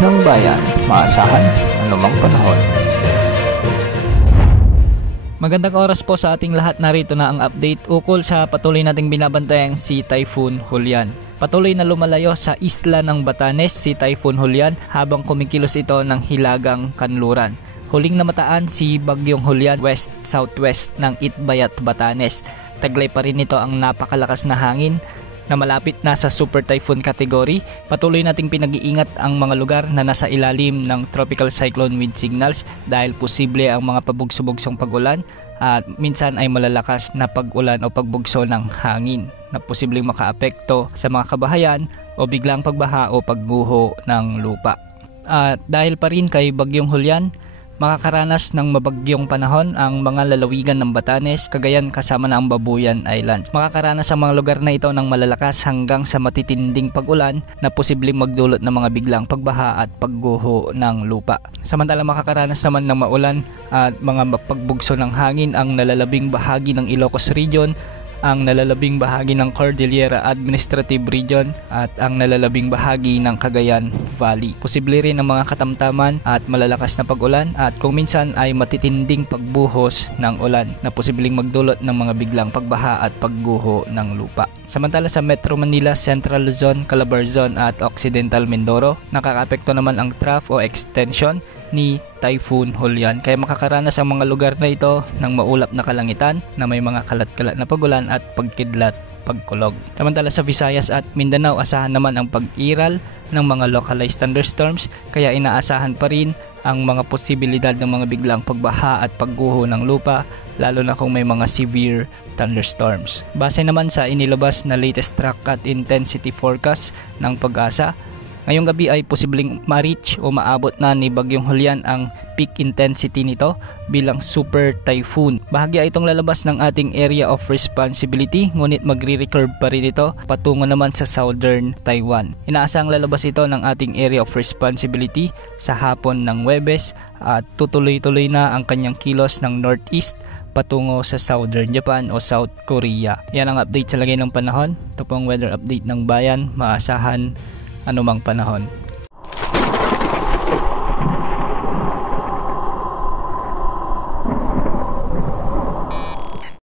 ng bayan, maasahan anumang panahon. Magandang oras po sa ating lahat. Narito na ang update ukol sa patuloy nating binabantayang si Typhoon Julian. Patuloy na lumalayo sa isla ng Batanes si Typhoon Julian habang kumikilos ito ng hilagang kanluran. Huling namataan si Bagyong Julian west-southwest ng Itbayat, Batanes. Taglay pa rin nito ang napakalakas na hangin na malapit na sa super typhoon category. Patuloy nating pinag-iingat ang mga lugar na nasa ilalim ng tropical cyclone wind signals dahil posible ang mga pabugso-bugsong pag-ulan at minsan ay malalakas na pag-ulan o pagbugso ng hangin na posibleng makaapekto sa mga kabahayan o biglang pagbaha o pagguho ng lupa. At dahil pa rin kay Bagyong Julian, makakaranas ng mabagyong panahon ang mga lalawigan ng Batanes, Cagayan kasama na ang Babuyan Islands. Makakaranas ang mga lugar na ito ng malalakas hanggang sa matitinding pag-ulan na posibleng magdulot ng mga biglang pagbaha at pagguho ng lupa. Samantala makakaranas naman ng maulan at mga pagbugso ng hangin ang nalalabing bahagi ng Ilocos Region, ang nalalabing bahagi ng Cordillera Administrative Region at ang nalalabing bahagi ng Cagayan Valley. Posible rin ang mga katamtaman at malalakas na pag-ulan at kung minsan ay matitinding pagbuhos ng ulan na posibleng magdulot ng mga biglang pagbaha at pagguho ng lupa. Samantala sa Metro Manila, Central Luzon, Calabarzon at Occidental Mindoro, nakakaapekto naman ang trough o extension ni Typhoon Julian. Kaya makakaranas ang mga lugar na ito ng maulap na kalangitan na may mga kalat-kalat na pagulan at pagkidlat, pagkulog. Samantala sa Visayas at Mindanao, asahan naman ang pag-iral ng mga localized thunderstorms kaya inaasahan pa rin ang mga posibilidad ng mga biglang pagbaha at pagguho ng lupa lalo na kung may mga severe thunderstorms. Base naman sa inilabas na latest track at intensity forecast ng Pag-asa, ngayong gabi ay posibleng ma-reach o maabot na ni Bagyong Julian ang peak intensity nito bilang super typhoon. Bahagya itong lalabas ng ating area of responsibility ngunit magre-recurve pa rin ito patungo naman sa southern Taiwan. Inaasang lalabas ito ng ating area of responsibility sa hapon ng Huwebes at tutuloy-tuloy na ang kanyang kilos ng northeast patungo sa southern Japan o South Korea. Yan ang update sa lagay ng panahon. Ito pong weather update ng bayan, maasahan anumang panahon.